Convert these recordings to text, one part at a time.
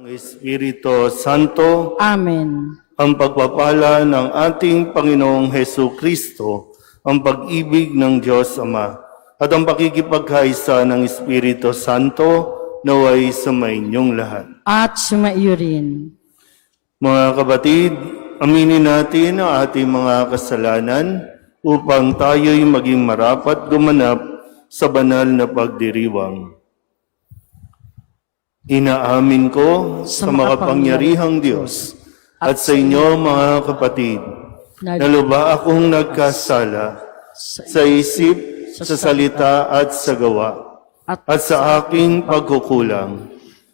ng Espiritu Santo, Amen. ang pagpapala ng ating Panginoong Hesu Kristo, ang pag-ibig ng Diyos Ama, at ang pakikipagkaisa ng Espiritu Santo naway sumayinyong lahat. At sumaiyo rin. Mga kapatid, aminin natin ang ating mga kasalanan upang tayo'y maging marapat gumanap sa banal na pagdiriwang. Inaamin ko sa makapangyarihang Diyos at sa inyo mga kapatid, na lubha akong nagkasala sa isip, sa salita at sa gawa, at sa aking pagkukulang.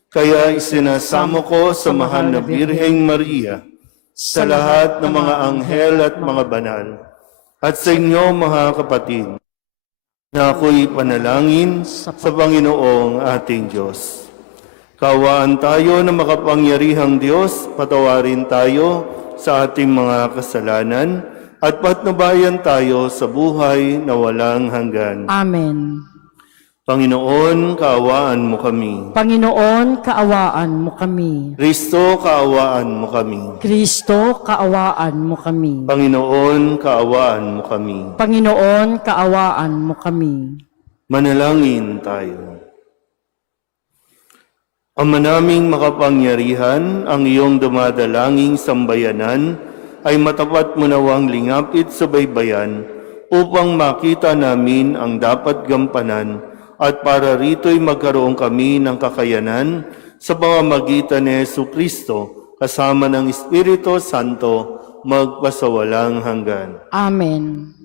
Kaya isinasamo ko sa mahal na Birheng Maria, sa lahat ng mga anghel at mga banal, at sa inyo mga kapatid, na ako'y panalangin sa Panginoong ating Diyos. Kaawaan tayo ng makapangyarihang Diyos, patawarin tayo sa ating mga kasalanan, at patnubayan tayo sa buhay na walang hanggan. Amen. Panginoon, kaawaan mo kami. Panginoon, kaawaan mo kami. Kristo, kaawaan mo kami. Kristo, kaawaan mo kami. Panginoon, kaawaan mo kami. Panginoon, kaawaan mo kami. Manalangin tayo. Ama naming makapangyarihan, ang iyong dumadalanging sambayanan ay matapat mo nawang lingapit sa baybayan upang makita namin ang dapat gampanan at para rito'y magkaroon kami ng kakayanan sa pamamagitan ni Hesu Kristo kasama ng Espiritu Santo magpasawalang hanggan. Amen.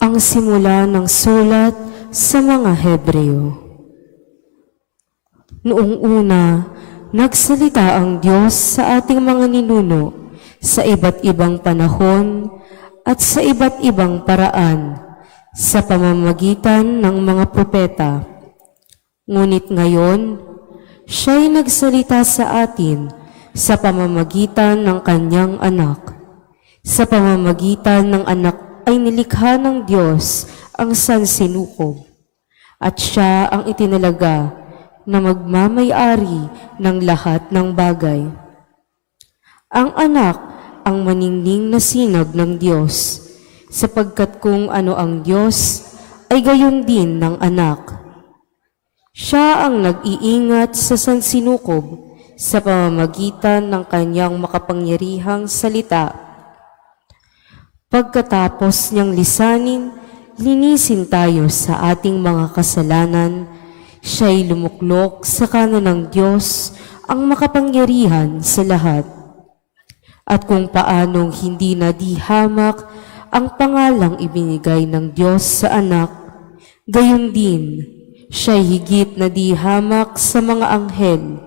Ang simula ng sulat sa mga Hebreo. Noong una, nagsalita ang Diyos sa ating mga ninuno sa iba't ibang panahon at sa iba't ibang paraan sa pamamagitan ng mga propeta. Ngunit ngayon, siya'y nagsalita sa atin sa pamamagitan ng kanyang anak. Sa pamamagitan ng anak ay nilikha ng Diyos ang sansinukob, at siya ang itinalaga na magmamay-ari ng lahat ng bagay. Ang anak ang maningning na sinag ng Diyos, sapagkat kung ano ang Diyos, ay gayon din ng anak. Siya ang nag-iingat sa sansinukob sa pamamagitan ng kanyang makapangyarihang salita. Pagkatapos niyang lisanin, linisin tayo sa ating mga kasalanan, siya'y lumuklok sa kanan ng Diyos ang makapangyarihan sa lahat. At kung paanong hindi nadihamak ang pangalang ibinigay ng Diyos sa anak, gayon din siya'y higit na dihamak sa mga anghel,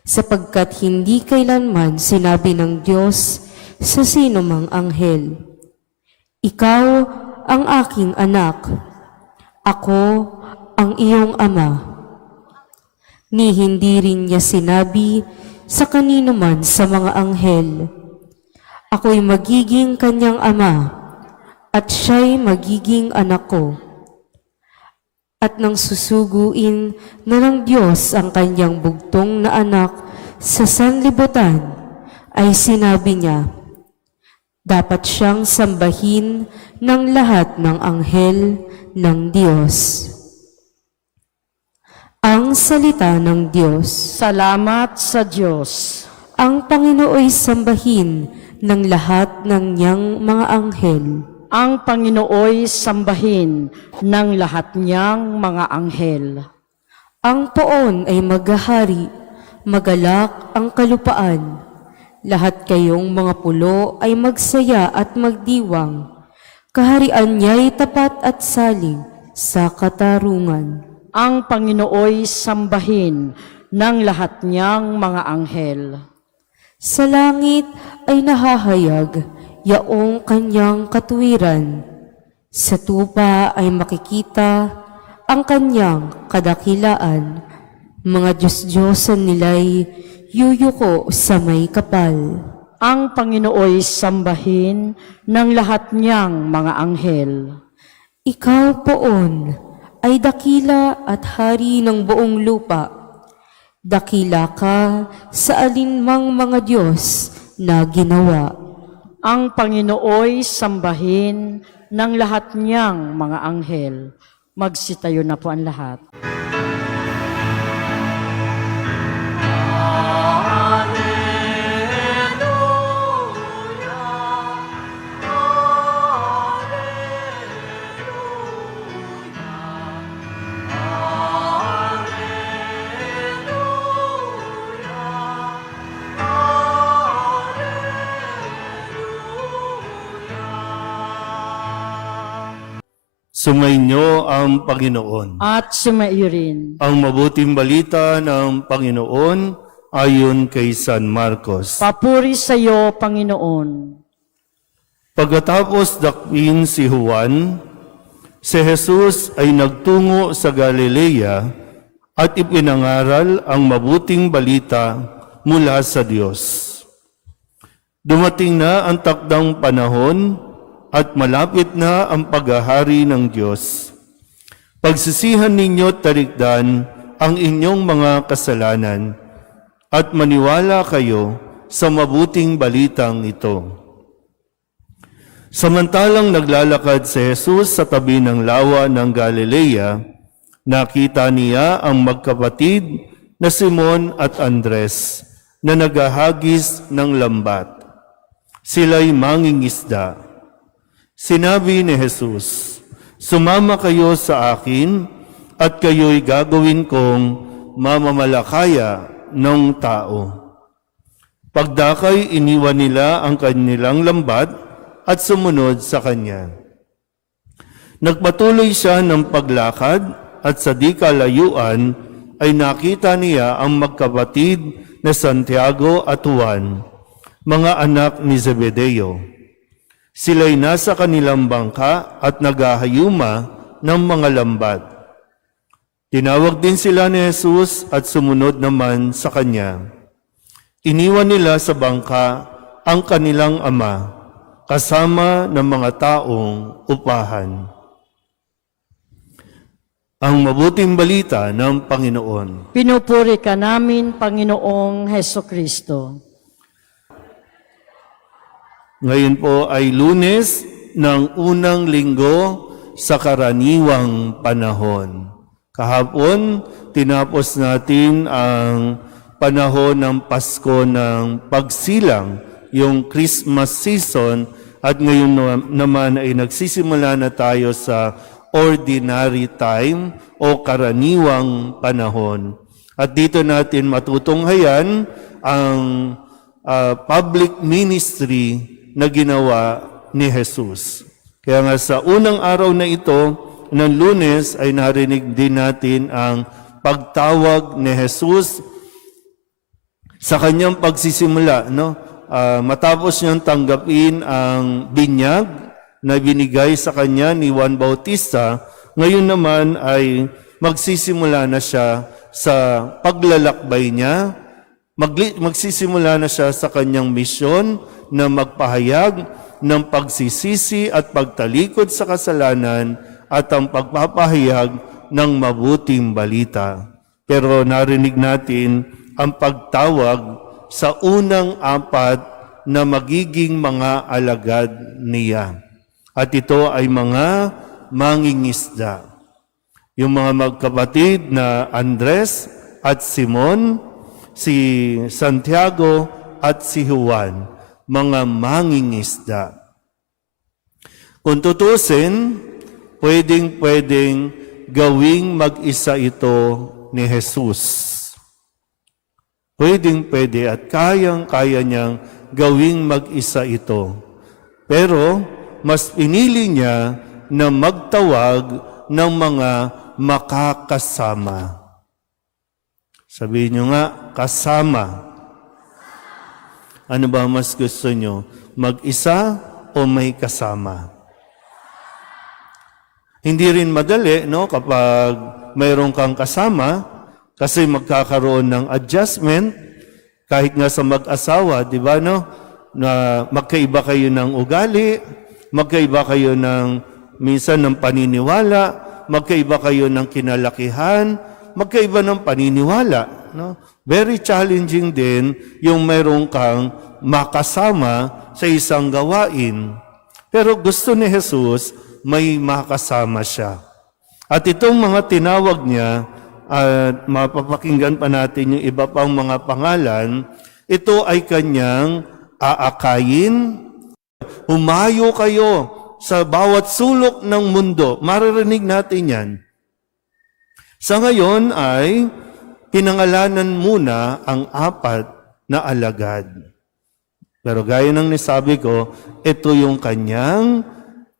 sapagkat hindi kailanman sinabi ng Diyos sa sino mang anghel, "Ikaw ang aking anak, ako ang iyong ama." Ni hindi rin niya sinabi sa kanino man sa mga anghel, "Ako'y magiging kanyang ama, at siya'y magiging anak ko." At nang susuguin na ng Diyos ang kanyang bugtong na anak sa sanlibutan, ay sinabi niya, dapat siyang sambahin ng lahat ng anghel ng Diyos. Ang salita ng Diyos. Salamat sa Diyos. Ang Panginooy sambahin ng lahat ng niyang mga anghel. Ang Panginooy sambahin ng lahat niyang mga anghel. Ang poon ay maghahari, magalak ang kalupaan. Lahat kayong mga pulo ay magsaya at magdiwang. Kaharian niya'y tapat at saling sa katarungan. Ang Panginooy sambahin ng lahat niyang mga anghel. Sa langit ay nahahayag yaong kanyang katuwiran. Sa tupa ay makikita ang kanyang kadakilaan. Mga Diyos-Diyosan nila'y yuyuko sa may kapal. Ang Panginooy sambahin ng lahat niyang mga anghel. Ikaw, Poon, ay dakila at hari ng buong lupa. Dakila ka sa alinmang mga Diyos na ginawa. Ang Panginooy sambahin ng lahat niyang mga anghel. Magsitayo na po ang lahat. Sumainyo ang Panginoon. At sumaiyo rin. Ang mabuting balita ng Panginoon ayon kay San Marcos. Papuri sa iyo, Panginoon. Pagkatapos dakpin si Juan, si Jesus ay nagtungo sa Galilea at ipinangaral ang mabuting balita mula sa Diyos. Dumating na ang takdang panahon at malapit na ang paghahari ng Diyos. Pagsisihan ninyo talikdan ang inyong mga kasalanan at maniwala kayo sa mabuting balitang ito. Samantalang naglalakad si Jesus sa tabi ng lawa ng Galilea, nakita niya ang magkapatid na Simon at Andres na naghahagis ng lambat. Sila'y mangingisda. Sinabi ni Jesus, "Sumama kayo sa akin at kayo'y gagawin kong mamamalakaya ng tao." Pagdakay, iniwan nila ang kanilang lambat at sumunod sa kanya. Nagpatuloy siya ng paglakad at sa di kalayuan ay nakita niya ang magkapatid na Santiago at Juan, mga anak ni Zebedeo. Sila'y nasa kanilang bangka at naghahayuma ng mga lambat. Tinawag din sila ni Jesus at sumunod naman sa kanya. Iniwan nila sa bangka ang kanilang ama, kasama ng mga taong upahan. Ang mabuting balita ng Panginoon. Pinupuri ka namin, Panginoong Heso Kristo. Ngayon po ay Lunes ng unang linggo sa karaniwang panahon. Kahapon, tinapos natin ang panahon ng Pasko ng pagsilang, yung Christmas season, at ngayon naman ay nagsisimula na tayo sa ordinary time o karaniwang panahon. At dito natin matutunghayan ang public ministry na ginawa ni Jesus. Kaya nga sa unang araw na ito ng Lunes ay narinig din natin ang pagtawag ni Jesus sa kanyang pagsisimula. Matapos niyang tanggapin ang binyag na binigay sa kanya ni Juan Bautista, ngayon naman ay magsisimula na siya sa paglalakbay niya, magsisimula na siya sa kanyang misyon na magpahayag ng pagsisisi at pagtalikod sa kasalanan at ang pagpapahayag ng mabuting balita. Pero narinig natin ang pagtawag sa unang apat na magiging mga alagad niya. At ito ay mga mangingisda. Yung mga magkapatid na Andres at Simon, si Santiago at si Juan, mga mangingisda. Kung tutusin, pwedeng gawing mag-isa ito ni Jesus. Pwede at kayang-kaya niyang gawing mag-isa ito. Pero mas pinili niya na magtawag ng mga makakasama. Sabihin niyo nga, kasama. Ano ba mas gusto nyo? Mag-isa o may kasama? Hindi rin madali, kapag mayroon kang kasama, kasi magkakaroon ng adjustment, kahit nga sa mag-asawa, di ba, na magkaiba kayo ng ugali, magkaiba kayo ng minsan ng paniniwala, magkaiba kayo ng kinalakihan, magkaiba ng paniniwala. No? Very challenging din yung mayroong kang makasama sa isang gawain. Pero gusto ni Jesus, may makasama siya. At itong mga tinawag niya, at mapapakinggan pa natin yung iba pang mga pangalan, ito ay kanyang aakayin. Humayo kayo sa bawat sulok ng mundo. Maririnig natin yan. Sa ngayon ay pinangalanan muna ang 4 na alagad. Pero gaya ng nasabi ko, ito yung kanyang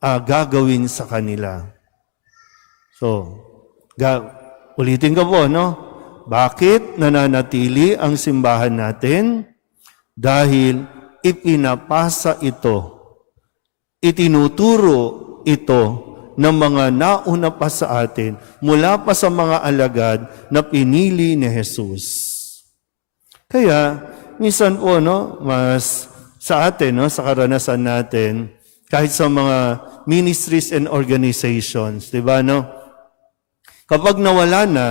gagawin sa kanila. So, ulitin ko po, no? Bakit nananatili ang simbahan natin? Dahil ipinapasa ito, itinuturo ito ng mga nauna pa sa atin, mula pa sa mga alagad na pinili ni Jesus. Kaya, minsan po, no, mas sa atin, no, sa karanasan natin, kahit sa mga ministries and organizations, di ba, no? Kapag nawala na,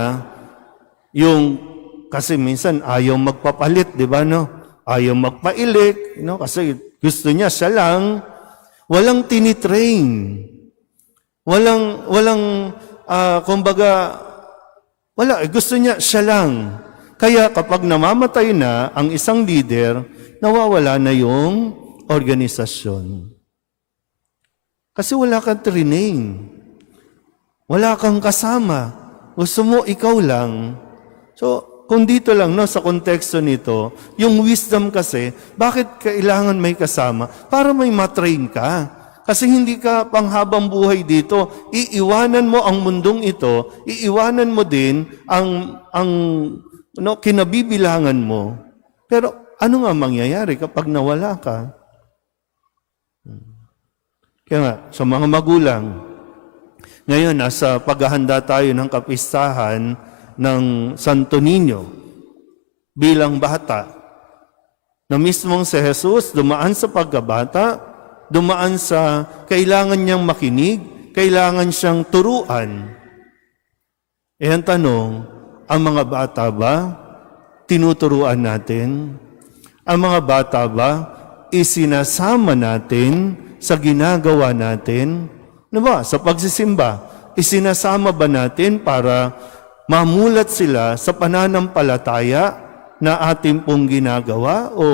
kasi minsan ayaw magpapalit, di ba, no? Ayaw magpailik, no? Kasi gusto niya siya lang, walang tinitrain. Kumbaga, gusto niya siya lang. Kaya kapag namamatay na ang isang leader, nawawala na yung organisasyon. Kasi wala kang training. Wala kang kasama. Gusto mo, ikaw lang. So, kung dito lang, no, sa konteksto nito, yung wisdom kasi, bakit kailangan may kasama? Para may matrain ka. Kasi hindi ka panghabang buhay dito. Iiwanan mo ang mundong ito, iiwanan mo din ang kinabibilangan mo. Pero ano nga mangyayari kapag nawala ka? Kaya nga, sa mga magulang, ngayon, nasa paghahanda tayo ng kapistahan ng Santo Niño bilang bata, na mismong si Jesus dumaan sa pagkabata, dumaan sa kailangan niyang makinig, kailangan siyang turuan. Ang tanong, ang mga bata ba tinuturuan natin? Ang mga bata ba isinasama natin sa ginagawa natin? Ano ba? Sa pagsisimba, isinasama ba natin para mamulat sila sa pananampalataya na ating pong ginagawa? O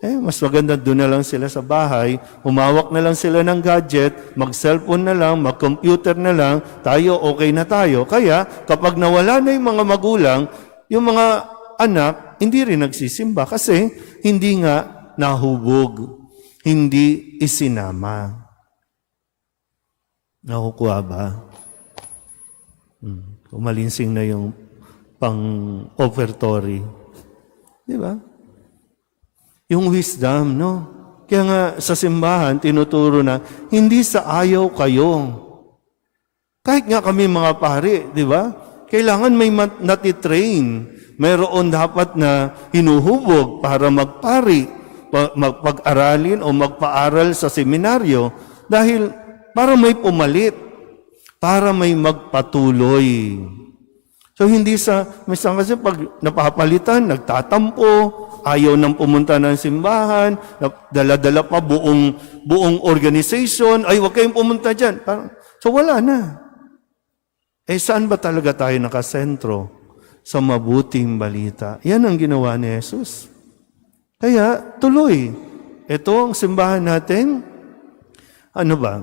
mas maganda doon na lang sila sa bahay, humawak na lang sila ng gadget, mag-cellphone na lang, mag-computer na lang, tayo okay na tayo. Kaya kapag nawala na yung mga magulang, yung mga anak, hindi rin nagsisimba kasi hindi nga nahubog, hindi isinama. Nakukuha ba? Umalinsing na yung pang-offertory. Di ba? Yung wisdom, no? Kaya nga sa simbahan, tinuturo na, hindi sa ayaw kayo. Kahit nga kami mga pari, di ba? Kailangan may natitrain. Mayroon dapat na hinuhubog para magpari, magpag-aralin o magpaaral sa seminaryo dahil para may pumalit, para may magpatuloy. So hindi minsan kasi pag napapalitan, nagtatampo, ayaw nang pumunta ng simbahan, dala-dala pa buong organization, ay huwag kayong pumunta dyan. So wala na. Saan ba talaga tayo nakasentro? Sa mabuting balita. Yan ang ginawa ni Jesus. Kaya tuloy. Ito ang simbahan natin. Ano ba?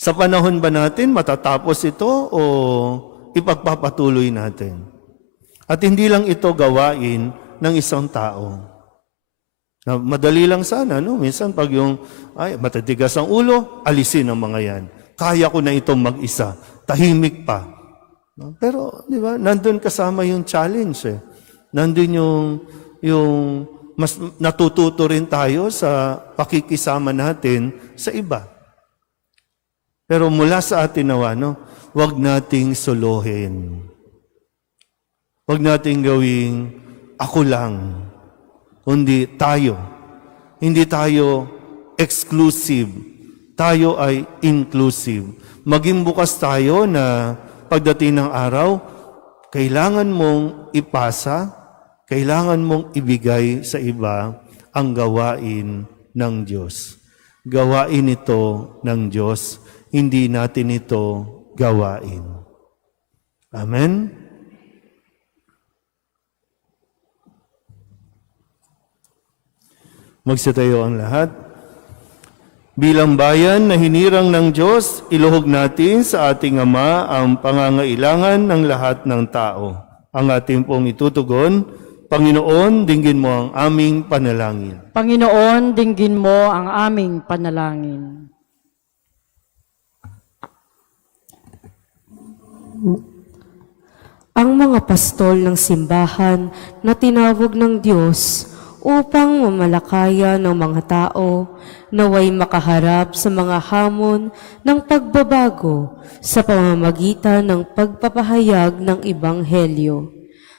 Sa panahon ba natin matatapos ito o ipagpapatuloy natin? At hindi lang ito gawain ng isang tao. Na madali lang sana, no? Minsan pag matatigas ang ulo, alisin ang mga yan. Kaya ko na itong mag-isa. Tahimik pa. No? Pero, di ba, nandun kasama yung challenge. Nandun yung mas natututo rin tayo sa pakikisama natin sa iba. Pero mula sa atin nawa, no? Huwag nating solohin. Huwag nating gawing ako lang, kundi tayo. Hindi tayo exclusive. Tayo ay inclusive. Maging bukas tayo na pagdating ng araw, kailangan mong ipasa, kailangan mong ibigay sa iba ang gawain ng Diyos. Gawain ito ng Diyos, hindi natin ito gawain. Amen? Magsitayo ang lahat. Bilang bayan na hinirang ng Diyos, iluhog natin sa ating Ama ang pangangailangan ng lahat ng tao. Ang ating pong itutugon, Panginoon, dinggin mo ang aming panalangin. Panginoon, dinggin mo ang aming panalangin. Ang mga pastol ng simbahan na tinawag ng Diyos upang mamalakaya ng mga tao naway makaharap sa mga hamon ng pagbabago sa pamamagitan ng pagpapahayag ng Ebanghelyo.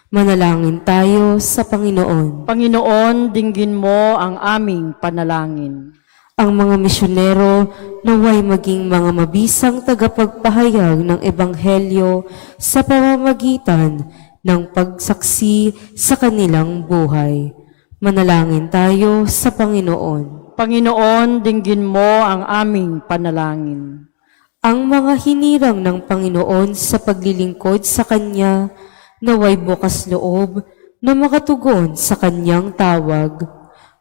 Manalangin tayo sa Panginoon. Panginoon, dinggin mo ang aming panalangin. Ang mga misyonero naway maging mga mabisang tagapagpahayag ng Ebanghelyo sa pamamagitan ng pagsaksi sa kanilang buhay. Manalangin tayo sa Panginoon. Panginoon, dinggin mo ang aming panalangin. Ang mga hinirang ng Panginoon sa paglilingkod sa Kanya, naway bukas loob na makatugon sa Kanyang tawag.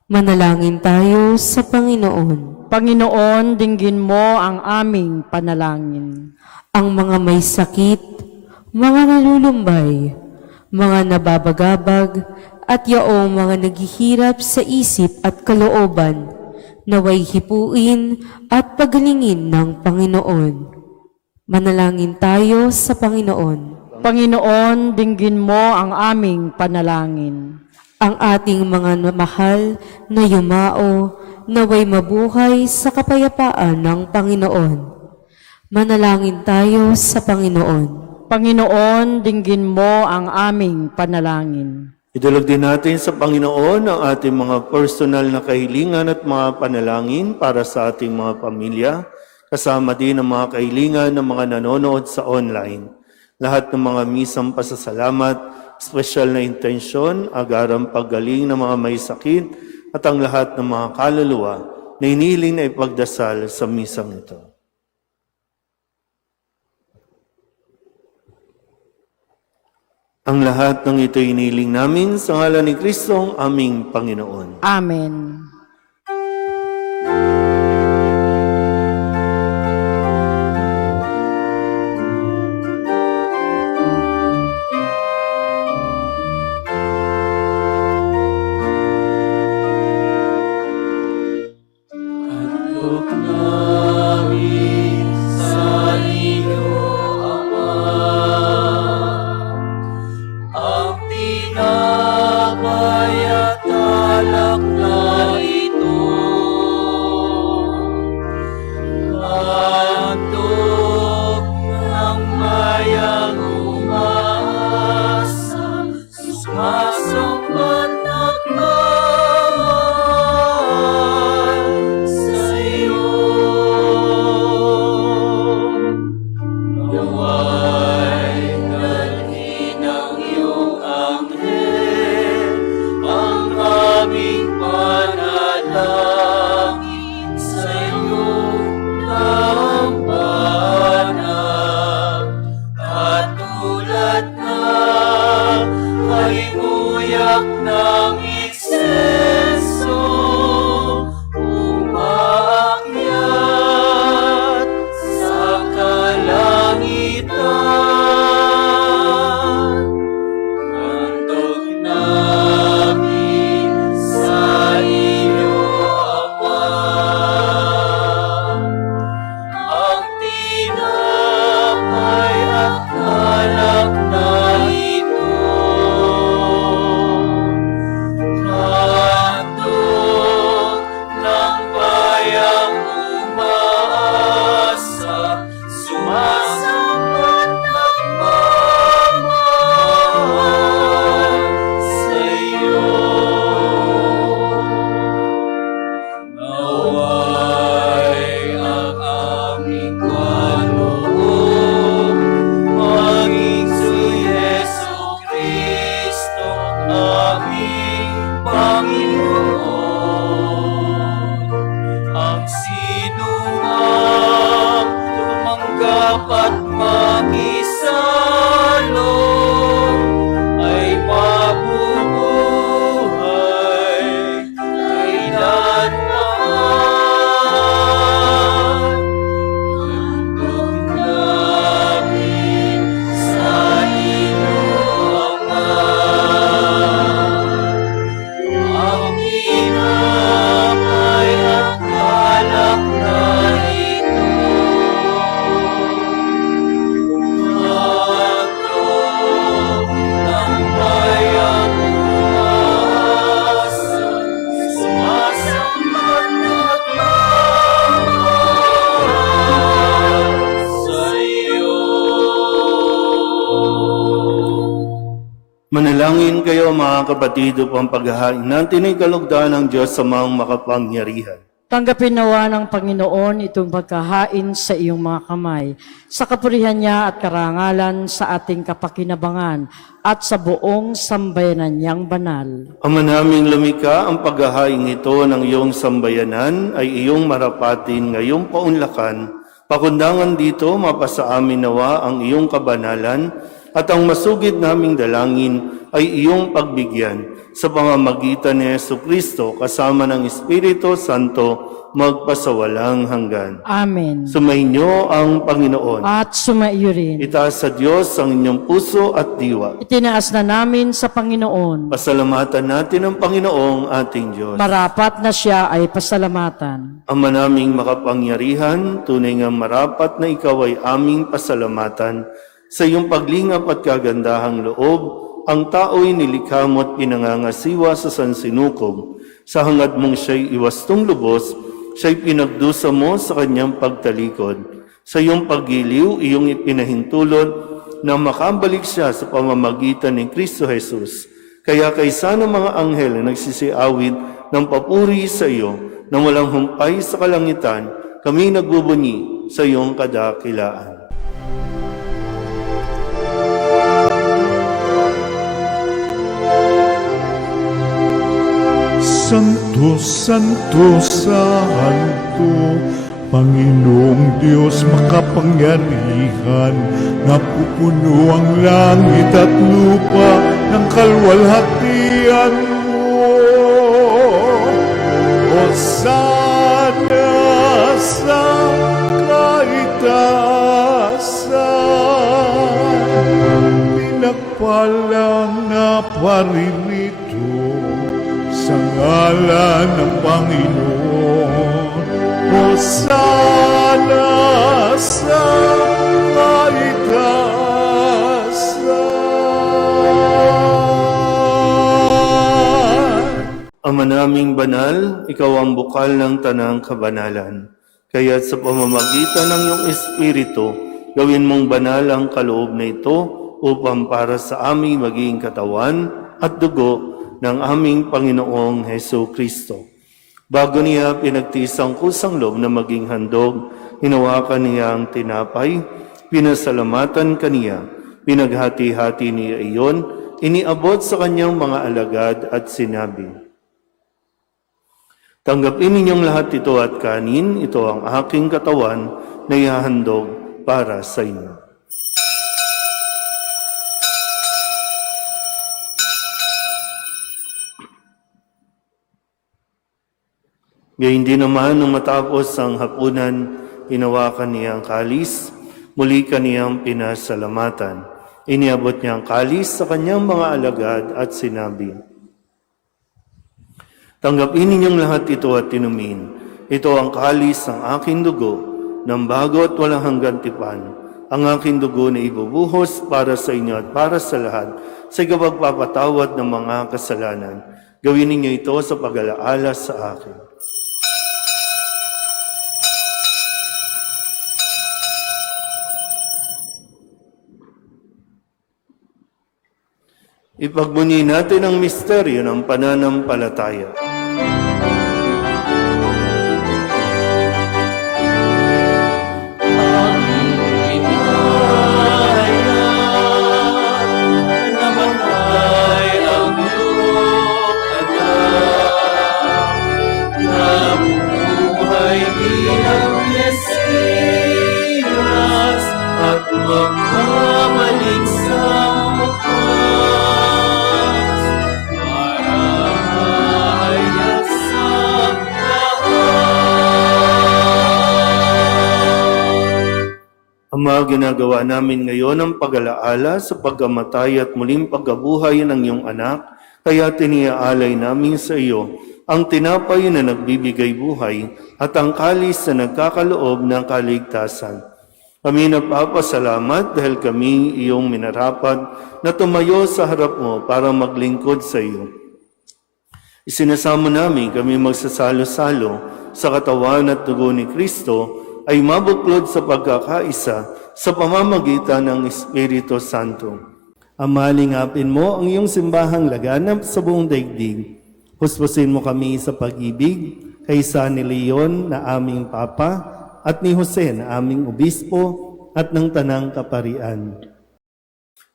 Manalangin tayo sa Panginoon. Panginoon, dinggin mo ang aming panalangin. Ang mga may sakit, mga nalulumbay, mga nababagabag, at yaong mga naghihirap sa isip at kalooban, naway hipuin at pagalingin ng Panginoon. Manalangin tayo sa Panginoon. Panginoon, dinggin mo ang aming panalangin. Ang ating mga mahal na yumao, naway mabuhay sa kapayapaan ng Panginoon. Manalangin tayo sa Panginoon. Panginoon, dinggin mo ang aming panalangin. Idulog din natin sa Panginoon ang ating mga personal na kahilingan at mga panalangin para sa ating mga pamilya, kasama din ang mga kahilingan ng mga nanonood sa online. Lahat ng mga misang pasasalamat, espesyal na intensyon, agarang paggaling ng mga may sakit, at ang lahat ng mga kaluluwa na iniling na ipagdasal sa misang ito. Ang lahat ng ito iniling namin sa ngalan ni Kristo, ang aming Panginoon. Amen. Manalangin kayo mga kapatid upang paghahain natin ay kalugdan ng Diyos sa mga makapangyarihan. Tanggapin nawa ng Panginoon itong pagkahain sa iyong mga kamay, sa kapurihan niya at karangalan sa ating kapakinabangan at sa buong sambayanan niyang banal. Ama naming lumikha, ang paghahain ito ng iyong sambayanan ay iyong marapatin ngayong paunlakan. Pakundangan dito, mapasa amin nawa ang iyong kabanalan at ang masugid naming dalangin ay iyong pagbigyan sa pamamagitan ni Jesucristo kasama ng Espiritu Santo magpasawalang hanggan. Amen. Sumainyo ang Panginoon. At sumaiyo rin. Itaas sa Diyos ang inyong puso at diwa. Itinaas na namin sa Panginoon. Pasalamatan natin ang Panginoong ating Diyos. Marapat na siya ay pasalamatan. Ama naming makapangyarihan, tunay nga marapat na ikaw ay aming pasalamatan. Sa iyong paglingap at kagandahang loob, ang tao'y nilikha mo at pinangangasiwa sa sansinukob. Sa hangad mong siya'y iwastong lubos, siya'y pinagdusa mo sa kanyang pagtalikod. Sa iyong paggiliw, iyong ipinahintulot na makabalik siya sa pamamagitan ni Kristo Jesus. Kaya kaysa ng mga anghel na nagsisiawit ng papuri sa iyo, na walang humpay sa kalangitan, kami nagbubunyi sa iyong kadakilaan. Santo, Santo, Santo, Panginoong Diyos makapangyarihan, napupuno ang langit at lupa ng kalwalhatian mo. Hosana sa kaitaasan, pinagpalang na paririto sa ngalan ng Panginoon. Hosana sa kaitaasan. Ama naming banal, ikaw ang bukal ng tanang kabanalan. Kaya't sa pamamagitan ng iyong Espiritu, gawin mong banal ang kaloob na ito upang para sa aming maging katawan at dugo ng aming Panginoong Heso Kristo. Bago niya pinagtiis ang kusang loob na maging handog, hinawakan niya ang tinapay, pinasalamatan kaniya, pinaghati-hati niya iyon, iniabot sa kanyang mga alagad at sinabi, "Tanggapin ninyong lahat ito at kanin, ito ang aking katawan na ihahandog para sa inyo." Gayun din naman, nung matapos ang hapunan, hinawakan niya ang kalis, muli kaniyang pinasalamatan. Iniabot niya ang kalis sa kanyang mga alagad at sinabi, "Tanggapin ninyong lahat ito at inumin. Ito ang kalis ng aking dugo, ng bago at walang hanggang tipan. Ang aking dugo na ibubuhos para sa inyo at para sa lahat, sa ikapagpapatawad ng mga kasalanan. Gawin ninyo ito sa pag-alaala sa akin." Ipagbunyi natin ang misteryo ng pananampalataya. Ama, ginagawa namin ngayon ang pag-alaala sa pagkamatay at muling pagkabuhay ng iyong anak, kaya tiniaalay namin sa iyo ang tinapay na nagbibigay buhay at ang kalis na nagkakaloob ng kaligtasan. Kami nagpapasalamat dahil kami iyong minarapat na tumayo sa harap mo para maglingkod sa iyo. Isinasamo namin kami magsasalo-salo sa katawan at dugo ni Kristo ay mabuklod sa pagkakaisa sa pamamagitan ng Espiritu Santo. Ama, lingapin mo ang iyong simbahang laganap sa buong daigdig. Huspusin mo kami sa pag-ibig kaysa ni Leon na aming Papa at ni Jose na aming Obispo at ng Tanang Kaparian.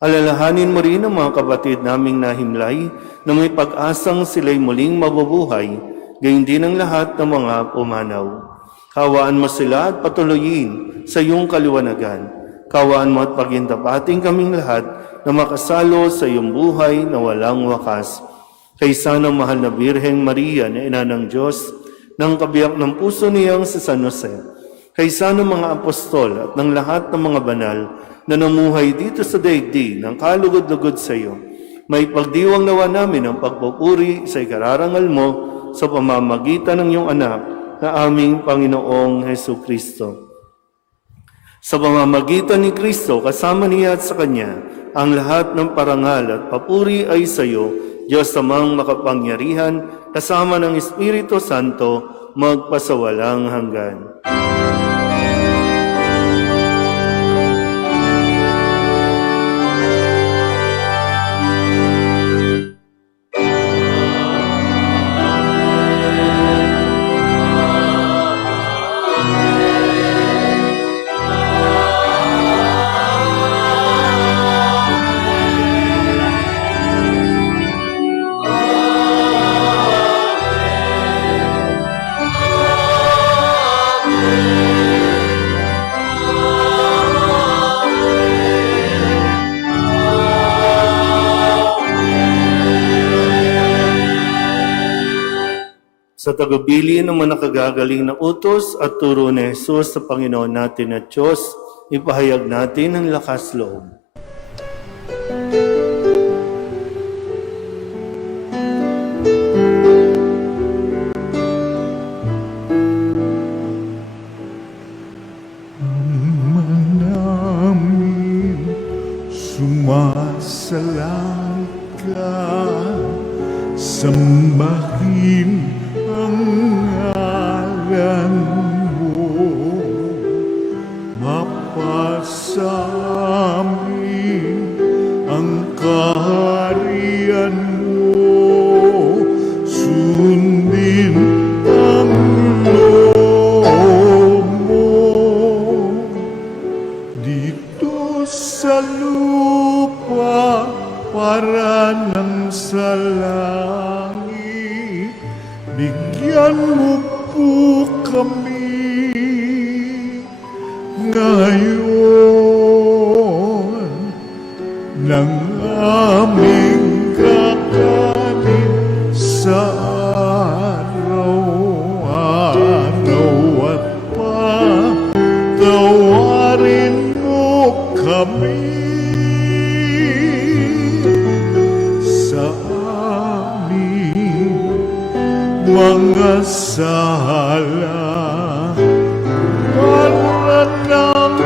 Alalahanin mo rin ang mga kapatid naming nahimlay na may pag-asang sila'y muling mabubuhay, gayon din ang lahat ng mga pumanaw. Kawaan mo sila at patuloyin sa iyong kaliwanagan. Kawaan mo at pagindapating kaming lahat na makasalo sa iyong buhay na walang wakas. Kaysa ng mahal na Birheng Maria na ina ng Diyos, ng kabiyak ng puso niyang si San Jose, kaysa ng mga apostol at ng lahat ng mga banal na namuhay dito sa daigdig ng kalugod-lugod sa iyo, may pagdiwang nawa namin ang pagpupuri sa ikararangal mo sa pamamagitan ng iyong anak na aming Panginoong Hesu Kristo. Sa pamamagitan ni Kristo, kasama niya at sa Kanya, ang lahat ng parangal at papuri ay sa iyo, Diyos amang makapangyarihan, kasama ng Espiritu Santo, magpasawalang hanggan. Sa tagubilin ng mga nakagagaling na utos at turo ni Jesus sa Panginoon natin at Diyos, ipahayag natin ang lakas loob. Namin sumasalang ka, sambahin ang ngalan mo, mapasamin ang kaharian mo, sundin ang loob mo dito sa lupa para nang sa langit. Bigyan mo po kami ngayon ng aming kakanin sa araw-araw at patawarin mo kami sa aming mga sala, para ng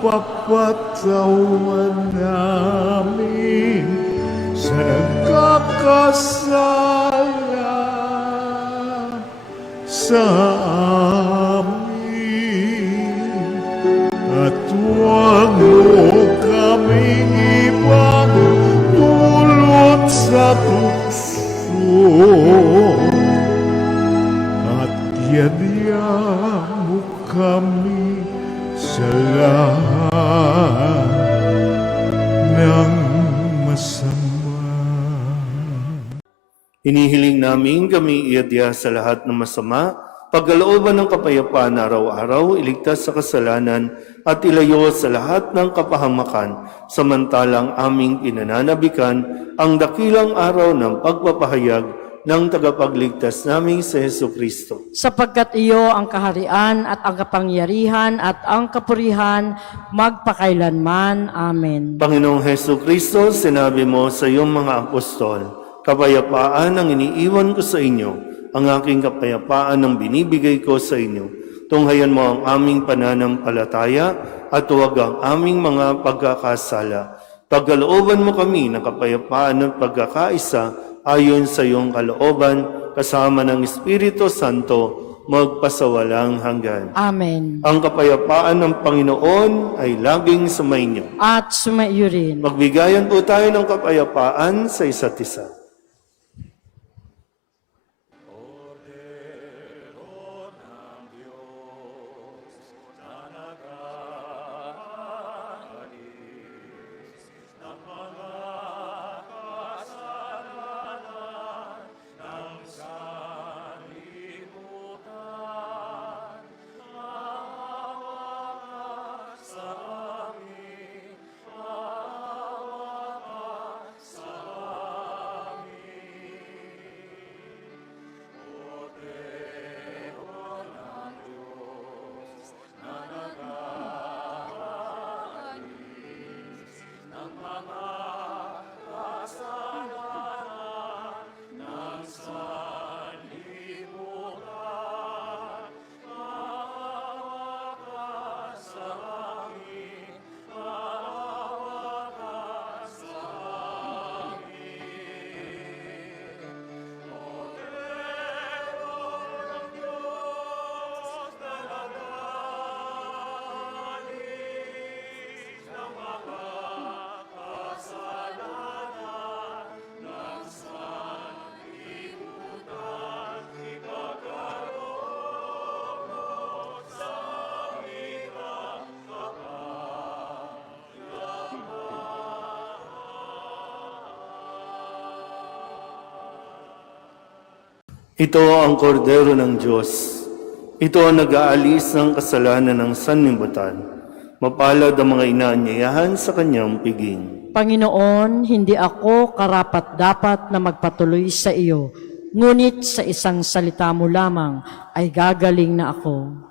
pagpapatawan namin sa nagkakasala sa amin, at huwag mo kaming ipagdulot sa tukso, at yadya mo kami sa lahat ng masama. Hinihiling namin kami iadya sa lahat ng masama, pagkalooban ng kapayapaan na araw-araw, iligtas sa kasalanan at ilayo sa lahat ng kapahamakan, samantalang aming pinananabikan ang dakilang araw ng pagpapahayag ng tagapagligtas naming si Hesu Kristo. Sapagkat iyo ang kaharian at ang kapangyarihan at ang kapurihan magpakailanman. Amen. Panginoong Hesu Kristo, sinabi mo sa iyong mga apostol, kapayapaan ang iniiwan ko sa inyo, ang aking kapayapaan ang binibigay ko sa inyo. Tunghayan mo ang aming pananampalataya at huwag ang aming mga pagkakasala. Pagkalooban mo kami ng kapayapaan at pagkakaisa ayon sa iyong kalooban, kasama ng Espiritu Santo, magpasawalang hanggan. Amen. Ang kapayapaan ng Panginoon ay laging sumainyo. At sumaiyo rin. Magbigayan po tayo ng kapayapaan sa isa't isa. Ito ang kordero ng Diyos. Ito ang nag-aalis ng kasalanan ng sanlibutan. Mapalad ang mga inaanyayahan sa kanyang piging. Panginoon, hindi ako karapat-dapat na magpatuloy sa iyo, ngunit sa isang salita mo lamang ay gagaling na ako.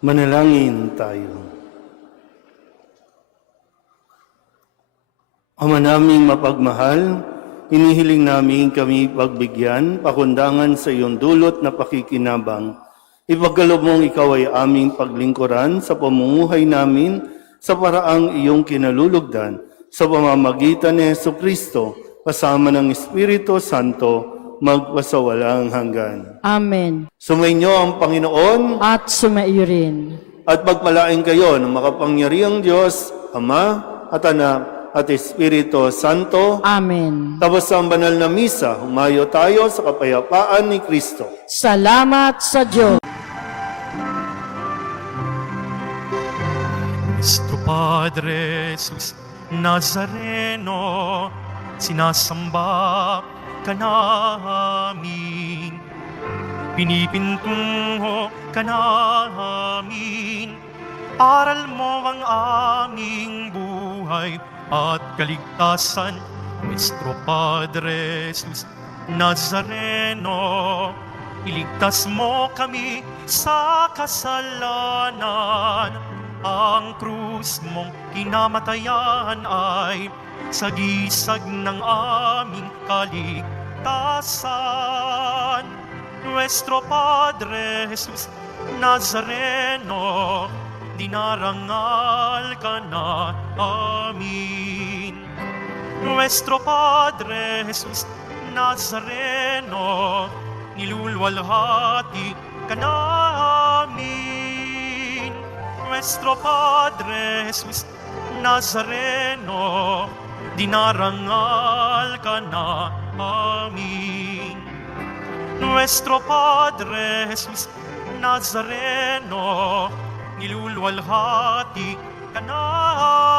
Manalangin tayo. Ama naming mapagmahal, inihiling namin kami pagbigyan, pakundangan sa iyong dulot na pakikinabang. Ipagkaloob mong ikaw ay aming paglingkuran sa pamumuhay namin sa paraang iyong kinalulugdan sa pamamagitan ni Jesucristo kasama ng Espiritu Santo magpasawalang hanggan. Amen. Sumainyo ang Panginoon At sumaiyo rin. at pagpalain kayo ng makapangyarihang Diyos, Ama at Anak at Espiritu Santo. Amen. Tapos ang banal na misa, humayo tayo sa kapayapaan ni Kristo. Salamat sa Diyos. Cristo Padre Jesus Nazareno, sinasamba ka namin, pinipintungo ka namin, aral mo ang aming buhay. buhay at kaligtasan, Nuestro Padre Jesus Nazareno. Iligtas mo kami sa kasalanan. Ang krus mong kinamatayan ay sagisag ng aming kaligtasan. Nuestro Padre Jesus Nazareno, dinarangal ka na amin. Nuestro Padre Jesus Nazareno, nilulwalhati ka namin. Nuestro Padre Jesus Nazareno, dinarangal ka na amin. Nuestro Padre Jesus Nazareno, nilulwalhati ka namin.